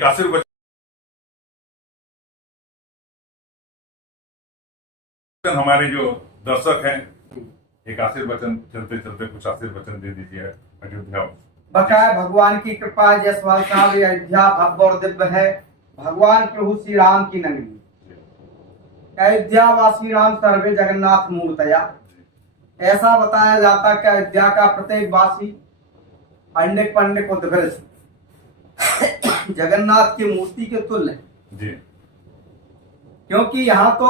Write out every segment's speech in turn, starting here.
एक आशीर्वचन हमारे जो दर्शक हैं, एक आशीर्वचन चलते चलते कुछ आशीर्वचन दे दीजिए अयोध्या। बकाया भगवान की कृपा जयसवाल साहब, अयोध्या भव्य और दिव्य है। भगवान प्रभु श्री राम की नगरी अयोध्या वासी राम सर्वे जगन्नाथ मूर्तया। ऐसा बताया जाता कि अयोध्या का प्रत्येक वासी अंडे पंडे को जगन्नाथ की मूर्ति के तुल्य है, क्योंकि यहाँ तो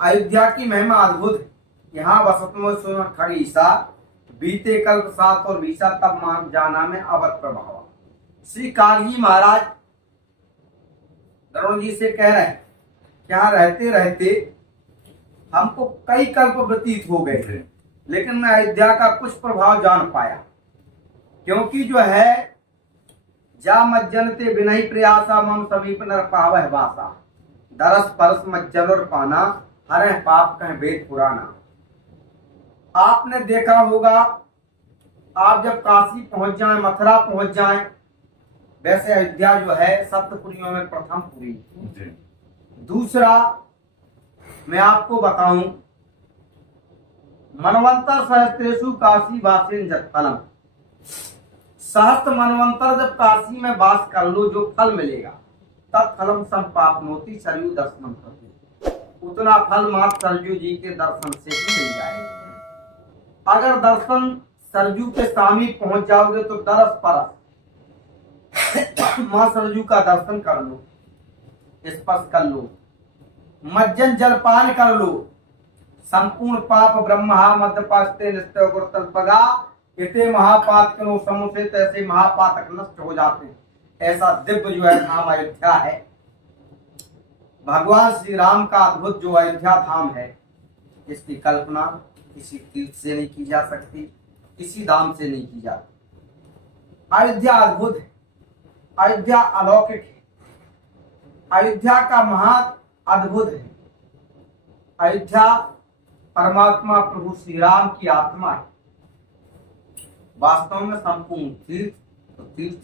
अयोध्या की महिमा अद्भुत है। यहाँ वसतमो खड़ी ईसा बीते कल्प सात और बीसा तब मान जाना में अवध प्रभाव। श्री कालजी महाराज गरुड़ जी से कह रहे हैं, यहाँ रहते रहते हमको कई कल्प व्यतीत हो गए थे, लेकिन मैं अयोध्या का कुछ प्रभाव जान पाया। क्योंकि जो है जा मज्जनते विनय प्रयासा मम समीप नर पावह वासा, दरस परस मज्जन और पाना हरे पाप कह वेद पुराना। आपने देखा होगा, आप जब काशी पहुंच जाएं, मथुरा पहुंच जाएं, वैसे अयोध्या जो है सप्तपुरियों में प्रथम पुरी। दूसरा मैं आपको बताऊं, मनवंतर सहस्त्रेषु काशी वासिन जत्फलम। सहस्त्र मनवंतर जब काशी में वास कर लो, जो फल मिलेगा तत्फलम संपापनोति सरयू दर्शनम प्रति, उतना फल मात्र सरयू जी के दर्शन से ही मिल जाएगा। अगर दर्शन सरयू के सामी पहुंच जाओगे तो दरस परस मां सरयू का दर्शन कर लो, स्पर्श कर लो, मज्जन जलपान कर लो, संपूर्ण पाप ब्रह्मा मध्य पास्ते निस्ते गुरुतल्पगा इते महापात कनो समुसे तैसे महापातक नष्ट हो जाते हैं। ऐसा दिव्य जो है धाम अयोध्या है। भगवान श्री राम का अद्भुत जो अयोध्या धाम है, इसकी कल्पना किसी तीर्थ से नहीं की जा सकती, किसी धाम से नहीं की जाती। अयोध्या अद्भुत है, अयोध्या अलौकिक है, अयोध्या का महत्व अद्भुत है। अयोध्या परमात्मा प्रभु श्री राम की आत्मा है। वास्तव में संपूर्ण तीर्थ तो तीर्थ,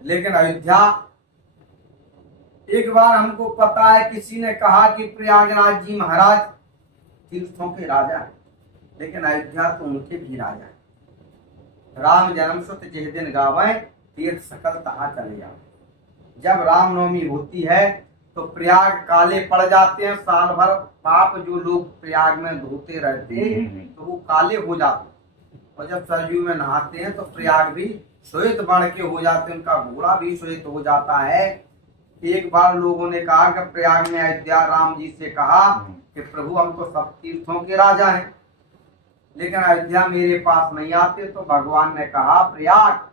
लेकिन अयोध्या, एक बार हमको पता है किसी ने कहा कि प्रयागराज जी महाराज तीर्थों के राजा हैं, लेकिन अयोध्या तो उनके भी राजा है। राम जन्म सुत जिस दिन गावे तीर्थ सकल तहा चले जाओ। जब रामनवमी होती है तो प्रयाग काले पड़ जाते हैं। साल भर पाप जो लोग प्रयाग में धोते रहते हैं तो वो काले हो जाते हैं, और जब सरयू में नहाते हैं तो प्रयाग भी श्वेत बन के हो जाते हैं, उनका घोड़ा भी श्वेत हो जाता है। एक बार लोगों ने कहा कि प्रयाग में अयोध्या राम जी से कहा कि प्रभु हम तो सब तीर्थों के राजा हैं, लेकिन अयोध्या मेरे पास नहीं आते। तो भगवान ने कहा प्रयाग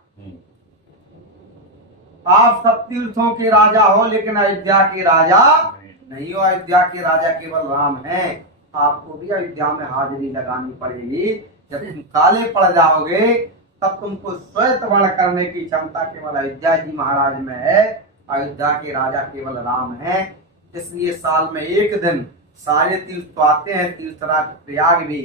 आप सब तीर्थों के राजा हो, लेकिन अयोध्या के राजा नहीं हो। अयोध्या के राजा केवल राम हैं। आपको भी अयोध्या में हाजिरी लगानी पड़ेगी। जब तुम काले पड़ जाओगे तब तुमको श्वेत वर्ण करने की क्षमता केवल अयोध्या जी महाराज में है। अयोध्या के राजा केवल राम हैं। इसलिए साल में एक दिन सारे तीर्थ तो आते हैं, तीर्थराज प्रयाग भी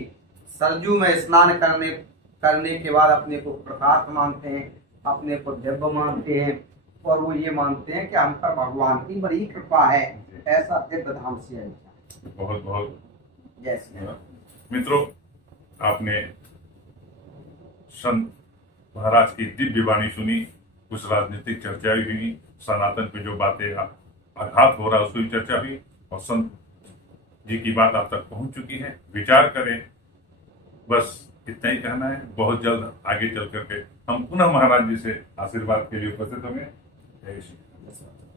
सरयू में स्नान करने के बाद अपने को प्रसाद मानते हैं, अपने को दिव्य मानते हैं, और वो ये मानते हैं कि हम पर भगवान की बड़ी कृपा है। ऐसा दिव्य धाम से है। बहुत बहुत जय श्री राम। मित्रों, आपने संत महाराज की दिव्य वाणी सुनी, कुछ राजनीतिक चर्चाएं हुई, सनातन पे जो बातें आघात हो रहा है उसकी चर्चा हुई, और संत जी की बात आप तक पहुंच चुकी है। विचार करें, बस इतना ही कहना है। बहुत जल्द आगे चल करके हम पुनः महाराज जी से आशीर्वाद के लिए उपस्थित होंगे। जय श्री राम।